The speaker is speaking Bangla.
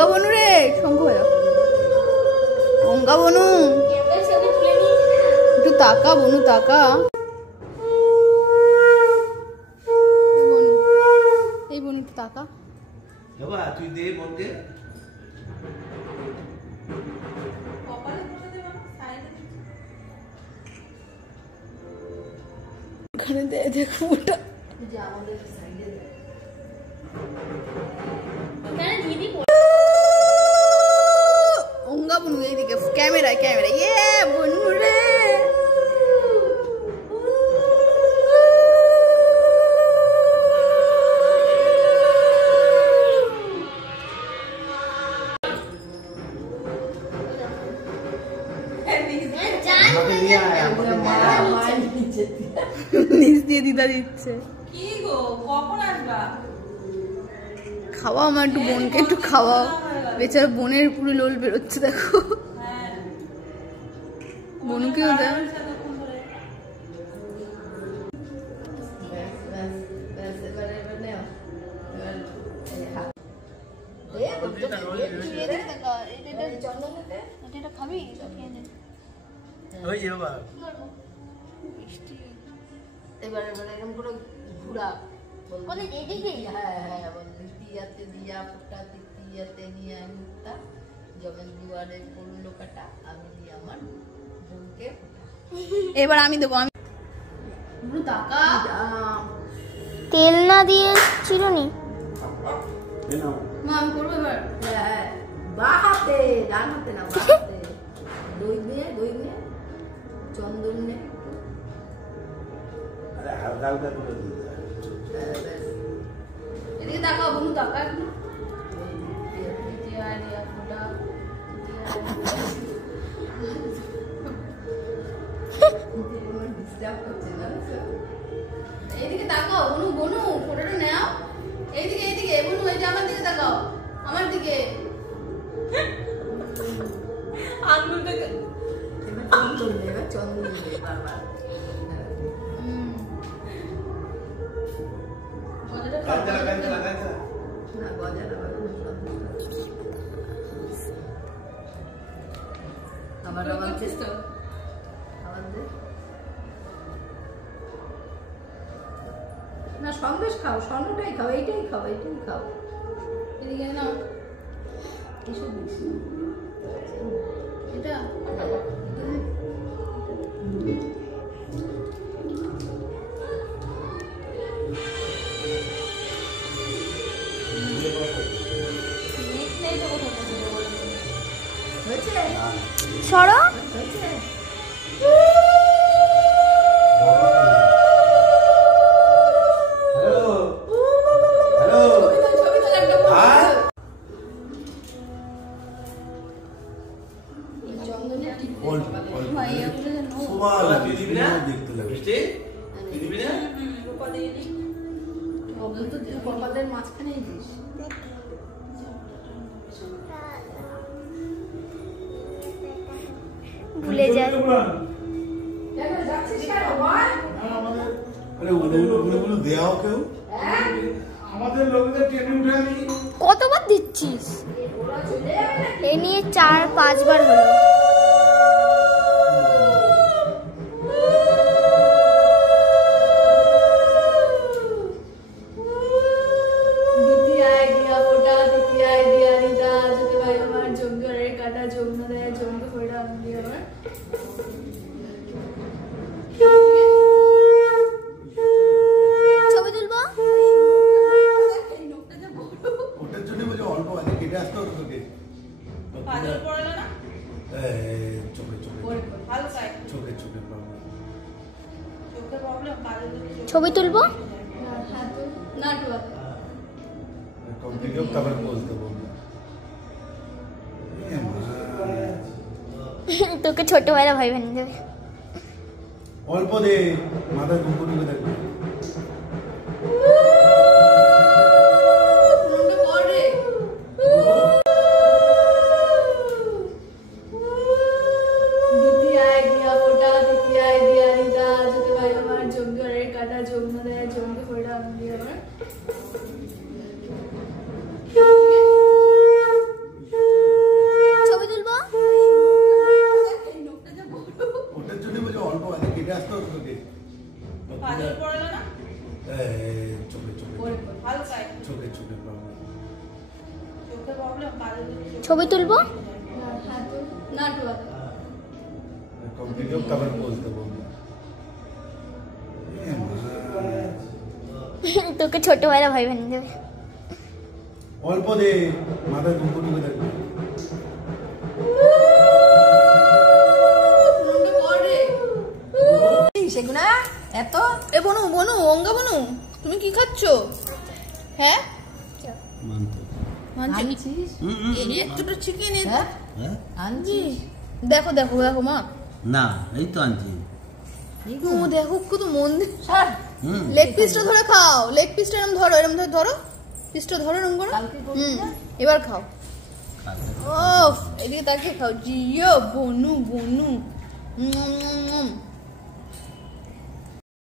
গঙ্গা বনু রে, শঙ্খ হয়ে গঙ্গা বনু, একটু তাকা বনু, তাকা। এই বনু একটু তাকা। তুই দে বলতে ওখানে দে, দেখো ওটা গঙ্গা বনু। এইদিকে ক্যামেরা, ক্যামেরা, ইয়ে বনু রে। নিচ দিয়ে দিদা দিচ্ছে। কি গো, কখন আসবা? খাওয়া আমার একটু, বোনকে একটু খাওয়াও। বেচারা বোনের পুরো লোল বেরোচ্ছে দেখো। বনুকেও দেয়। খাবি এবার এরকম করে ঘুরা বলে এদিকে। হ্যাঁ হ্যাঁ বল, দ্বিতীয়াতে দিয়া ফুটা, তৃতীয়াতে নিয়ে মুক্তা, যখন দুয়ারে পড়লো কাটা, আমি দিয়ে আমার বোনকে ফুটা। এবার আমি দেবো। আমি তেল না দিয়ে চিরুনি মা আমি করবো এবার। হ্যাঁ, বা হাতে, ডান হাতে না, বা হাতে দই দিয়ে, দই দিয়ে চন্দন নে। আরে হালকা হালকা করে দিতে। এদিকে তাকাও বনু, তাকা। এইদিকে তাকাও বনু, বনু ফটোটা নাও। এইদিকে, এইদিকে বনু, এই যে আমার দিকে তাকাও, আমার দিকে। আঙ্গুল থেকে চন্দন নেবে, চন্দন নেবে বারবার। না সন্দেশ খাও, স্বর্ণটাই খাও, এইটাই খাও, এইটাই খাও। এদিকে নাও। এসব দিস এটা সরো। কপালের মাঝখানে ভুলে যায়। কতবার দিচ্ছিস? এ নিয়ে 4-5 বার হলো। ছবি তুলবো। ওটার জন্য বলছি অল্প আছে, কেটে আসতে হতো তোকে। পাজল পড়লো না? চোখে চোখে হালকায় চোখে চোখে চোখে প্রবলেম, পাজল ছবি তুলবো। না টুয়া কমপ্লিট হোক তারপর পোজ দেবো। তোকে ছোটবেলা ভাই বানিয়ে দেবে। অল্প দে, মাথায় দুপুর ঢুকে থাকবে। ছবি তুলবো? না টুয়া कंप्लीट कवर बोलते बोलते তোকে ছোটবেলা ভাই বানিয়ে দেবে। অল্প দে মাথায় দুটো ঢুকে থাকবে সেগুনা এত এ বনু বনু অঙ্গা বনু তুমি কি খাচ্ছ? হ্যাঁ আনছিস? একটু চিকেন হ্যাঁ আনছিস? দেখো দেখো দেখো মা না এই তো আনছি ও দেখো কত মন দিয়ে স্যার লেগ পিসটা ধরে খাও লেগ পিসটা এরকম ধরো এরকম ধরে ধরো পিসটা ধরো এরকম করো কালকে করবি না? এবার খাও ও এদিকে তাকিয়ে খাও জিও বনু বনু